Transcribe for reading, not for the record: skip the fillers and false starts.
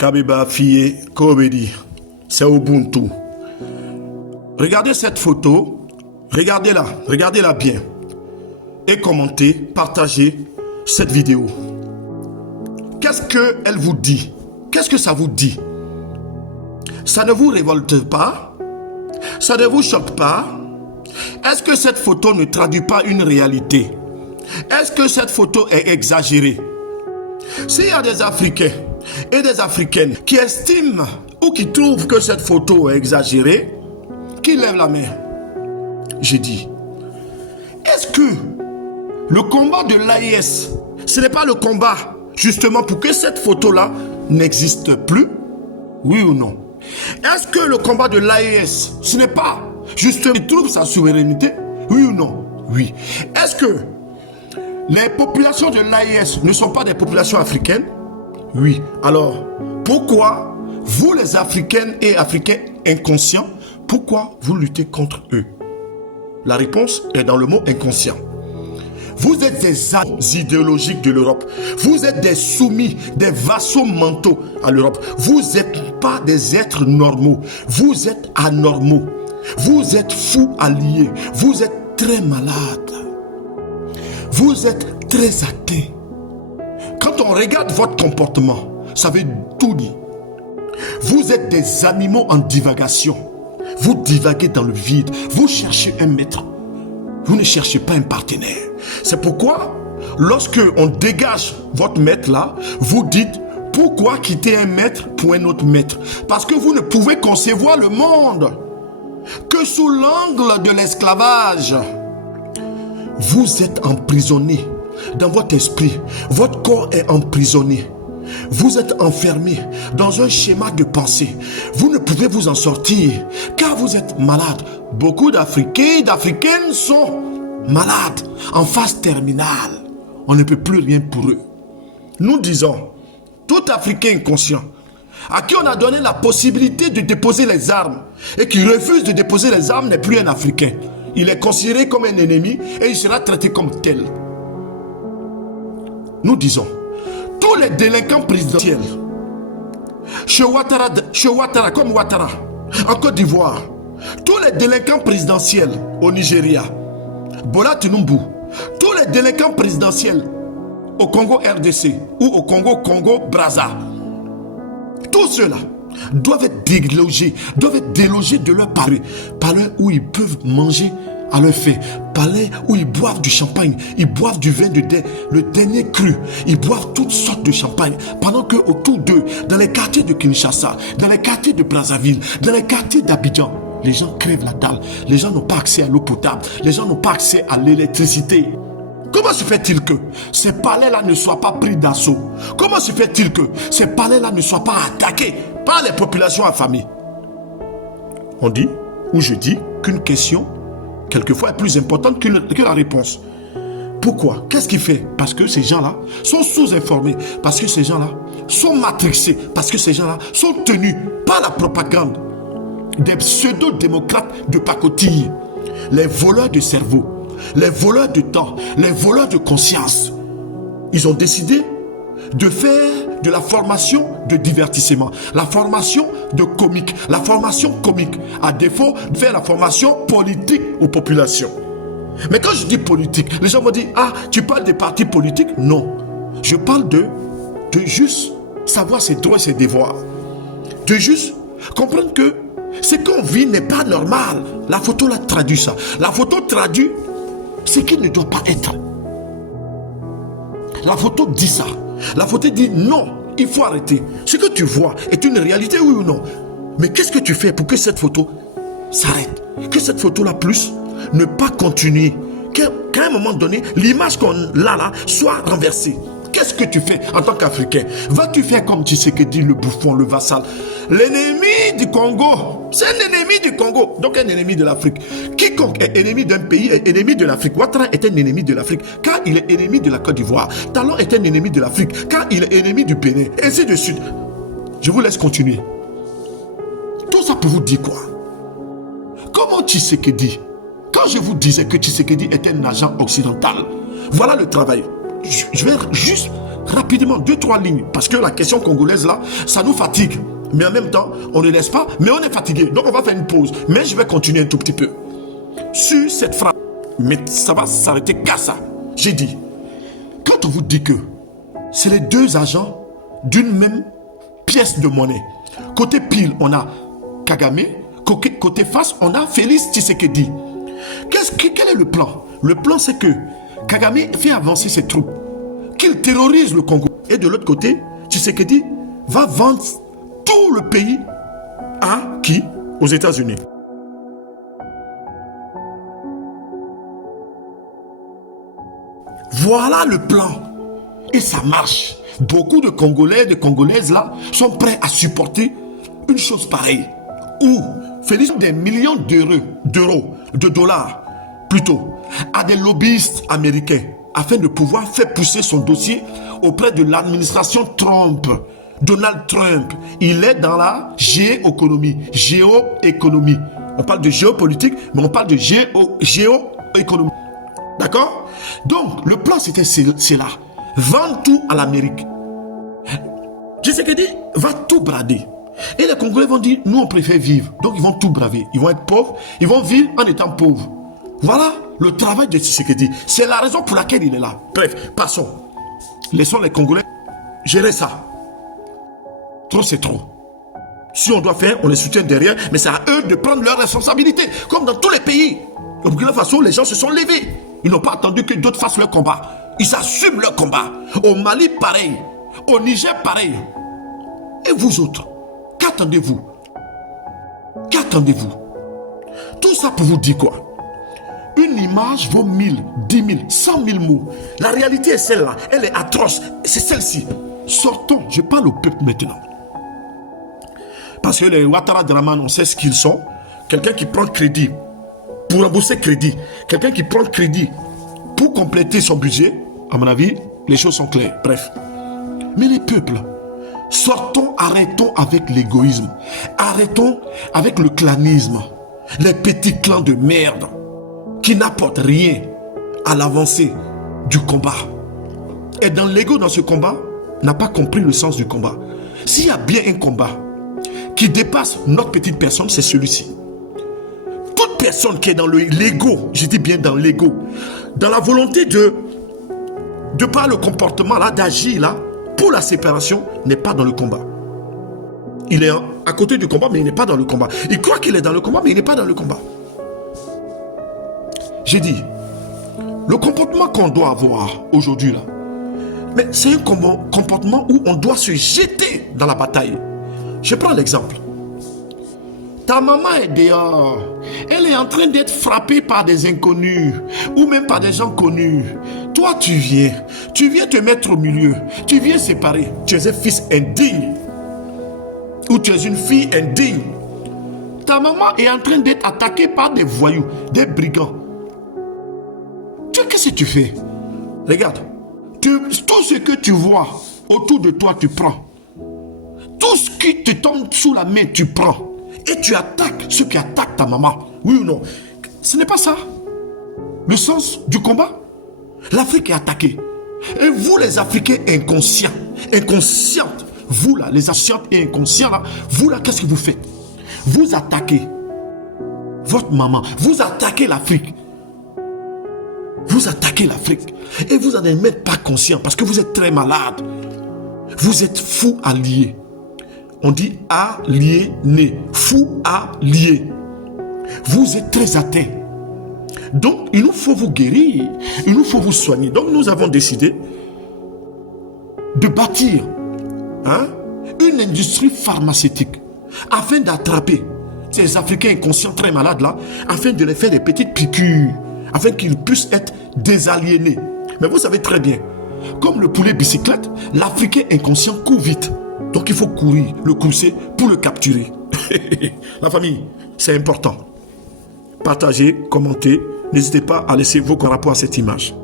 Kabiba Fiye Kobedi, c'est Ubuntu. Regardez cette photo, regardez-la bien. Et commentez, partagez cette vidéo. Qu'est-ce qu'elle vous dit? Qu'est-ce que ça vous dit? Ça ne vous révolte pas? Ça ne vous choque pas? Est-ce que cette photo ne traduit pas une réalité? Est-ce que cette photo est exagérée? S'il y a des Africains et des Africaines qui estiment ou qui trouvent que cette photo est exagérée, qui lève la main? J'ai dit, est-ce que le combat de l'AIS, ce n'est pas le combat justement pour que cette photo-là n'existe plus? Oui ou non? Est-ce que le combat de l'AIS, ce n'est pas justement qu'il trouve sa souveraineté? Oui ou non? Oui. Est-ce que les populations de l'AIS ne sont pas des populations africaines? Oui. Alors, pourquoi vous les Africaines et Africains inconscients, pourquoi vous luttez contre eux? La réponse est dans le mot inconscient. Vous êtes des armes idéologiques de l'Europe. Vous êtes des soumis, des vassaux mentaux à l'Europe. Vous n'êtes pas des êtres normaux. Vous êtes anormaux. Vous êtes fous alliés. Vous êtes très malades. Vous êtes très atteints. Quand on regarde votre comportement, ça veut tout dire. Vous êtes des animaux en divagation. Vous divaguez dans le vide. Vous cherchez un maître. Vous ne cherchez pas un partenaire. C'est pourquoi, lorsque on dégage votre maître là, vous dites, pourquoi quitter un maître pour un autre maître? Parce que vous ne pouvez concevoir le monde que sous l'angle de l'esclavage. Vous êtes emprisonné dans votre esprit. Votre corps est emprisonné. Vous êtes enfermé dans un schéma de pensée. Vous ne pouvez vous en sortir car vous êtes malade. Beaucoup d'Africains et d'Africaines sont malades en phase terminale. On ne peut plus rien pour eux. Nous disons, tout Africain inconscient à qui on a donné la possibilité de déposer les armes et qui refuse de déposer les armes n'est plus un Africain. Il est considéré comme un ennemi et il sera traité comme tel. Nous disons, tous les délinquants présidentiels, chez Ouattara, comme Ouattara, en Côte d'Ivoire, tous les délinquants présidentiels au Nigeria, Bola Tinubu, tous les délinquants présidentiels au Congo RDC ou au Congo Brazza, tous ceux-là doivent être délogés de leur palais où ils peuvent manger à leur faim, palais où ils boivent du champagne, ils boivent du vin le dernier cru, ils boivent toutes sortes de champagne, pendant que autour d'eux, dans les quartiers de Kinshasa, dans les quartiers de Brazzaville, dans les quartiers d'Abidjan, les gens crèvent la dalle, les gens n'ont pas accès à l'eau potable, les gens n'ont pas accès à l'électricité. Comment se fait-il que ces palais-là ne soient pas pris d'assaut? Comment se fait-il que ces palais-là ne soient pas attaqués par les populations affamées? On dit, ou je dis, qu'une question, quelquefois, est plus importante que la réponse. Pourquoi? Qu'est-ce qui fait? Parce que ces gens-là sont sous-informés, parce que ces gens-là sont matrixés, parce que ces gens-là sont tenus par la propagande des pseudo-démocrates de pacotille, les voleurs de cerveau, les voleurs de temps, les voleurs de conscience. Ils ont décidé de faire de la formation de divertissement, la formation de comique, la formation comique, à défaut de faire la formation politique aux populations. Mais quand je dis politique, les gens vont dire, ah, tu parles des partis politiques? Non, je parle de juste savoir ses droits et ses devoirs, de juste comprendre que ce qu'on vit n'est pas normal. La photo là traduit ça. La photo traduit ce qui ne doit pas être. La photo dit ça. La photo dit non, il faut arrêter. Ce que tu vois est une réalité, oui ou non? Mais qu'est-ce que tu fais pour que cette photo s'arrête? Que cette photo-là plus ne pas continuer. Qu'à un moment donné, l'image qu'on a là soit renversée. Qu'est-ce que tu fais en tant qu'Africain? Vas-tu faire comme Tshisekedi, le bouffon, le vassal? L'ennemi du Congo, c'est un ennemi du Congo, donc un ennemi de l'Afrique. Quiconque est ennemi d'un pays est ennemi de l'Afrique. Ouattara est un ennemi de l'Afrique car il est ennemi de la Côte d'Ivoire. Talon est un ennemi de l'Afrique car il est ennemi du Bénin, ainsi de suite. Je vous laisse continuer. Tout ça pour vous dire quoi? Comment Tshisekedi, quand je vous disais que Tshisekedi est un agent occidental, voilà le travail. Je vais juste rapidement, 2-3 lignes, parce que la question congolaise là, ça nous fatigue. Mais en même temps, on ne laisse pas, mais on est fatigué. Donc on va faire une pause. Mais je vais continuer un tout petit peu. Sur cette phrase, mais ça va s'arrêter qu'à ça. J'ai dit, quand on vous dit que c'est les deux agents d'une même pièce de monnaie. Côté pile, on a Kagame. Côté face, on a Félix Tshisekedi. Quel est le plan? Le plan, c'est que Kagame fait avancer ses troupes, qu'il terrorise le Congo. Et de l'autre côté, Tshisekedi va vendre tout le pays à qui? Aux États-Unis. Voilà le plan. Et ça marche. Beaucoup de Congolais, de Congolaises là, sont prêts à supporter une chose pareille. Ou Félix des millions d'euros, de dollars plutôt, à des lobbyistes américains afin de pouvoir faire pousser son dossier auprès de l'administration Trump. Donald Trump, il est dans la géoéconomie. On parle de géopolitique, mais on parle de géoéconomie. D'accord? Donc, le plan, c'est là. Vendre tout à l'Amérique. Tshisekedi va tout brader. Et les Congolais vont dire, nous, on préfère vivre. Donc, ils vont tout braver. Ils vont être pauvres. Ils vont vivre en étant pauvres. Voilà le travail de Tshisekedi. C'est la raison pour laquelle il est là. Bref, passons. Laissons les Congolais gérer ça. Trop, c'est trop. Si on doit faire, on les soutient derrière, mais c'est à eux de prendre leurs responsabilités, comme dans tous les pays. Au Burkina Faso, les gens se sont levés. Ils n'ont pas attendu que d'autres fassent leur combat. Ils assument leur combat. Au Mali, pareil. Au Niger, pareil. Et vous autres, qu'attendez-vous? Qu'attendez-vous? Tout ça pour vous dire quoi? Une image vaut 1000, 10 000, 100 000 mots. La réalité est celle-là. Elle est atroce. C'est celle-ci. Sortons. Je parle au peuple maintenant. Parce que les Ouattara Draman, on sait ce qu'ils sont. Quelqu'un qui prend crédit pour rembourser crédit. Quelqu'un qui prend crédit pour compléter son budget. À mon avis, les choses sont claires. Bref. Mais les peuples, sortons, arrêtons avec l'égoïsme. Arrêtons avec le clanisme. Les petits clans de merde qui n'apportent rien à l'avancée du combat. Et dans l'ego, dans ce combat, n'a pas compris le sens du combat. S'il y a bien un combat qui dépasse notre petite personne, c'est celui-ci. Toute personne qui est dans l'ego, je dis bien dans l'ego, dans la volonté de par le comportement là, d'agir là, pour la séparation, n'est pas dans le combat. Il est à côté du combat, mais il n'est pas dans le combat. Il croit qu'il est dans le combat, mais il n'est pas dans le combat. J'ai dit, le comportement qu'on doit avoir aujourd'hui là, mais c'est un comportement où on doit se jeter dans la bataille. Je prends l'exemple. Ta maman est dehors. Elle est en train d'être frappée par des inconnus ou même par des gens connus. Toi, tu viens te mettre au milieu. Tu viens séparer. Tu es un fils indigne ou tu es une fille indigne. Ta maman est en train d'être attaquée par des voyous, des brigands. Qu'est-ce que tu fais? Regarde. Tout ce que tu vois autour de toi, tu prends. Tout ce qui te tombe sous la main, tu prends. Et tu attaques ceux qui attaquent ta maman. Oui ou non? Ce n'est pas ça le sens du combat. L'Afrique est attaquée. Et vous les Africains inconscientes, vous là, les inconscientes et inconscients là, vous là, qu'est-ce que vous faites? Vous attaquez votre maman. Vous attaquez l'Afrique. Vous attaquez l'Afrique. Et vous n'en êtes même pas conscient parce que vous êtes très malade. Vous êtes fou allié. On dit aliéné, fou allié. Vous êtes très atteint. Donc, il nous faut vous guérir. Il nous faut vous soigner. Donc, nous avons décidé de bâtir une industrie pharmaceutique afin d'attraper ces Africains inconscients très malades là, afin de les faire des petites piqûres, afin qu'ils puissent être désaliénés. Mais vous savez très bien, comme le poulet bicyclette, l'Africain inconscient court vite. Donc il faut courir, le courser pour le capturer. La famille, c'est important. Partagez, commentez. N'hésitez pas à laisser vos rapport à cette image.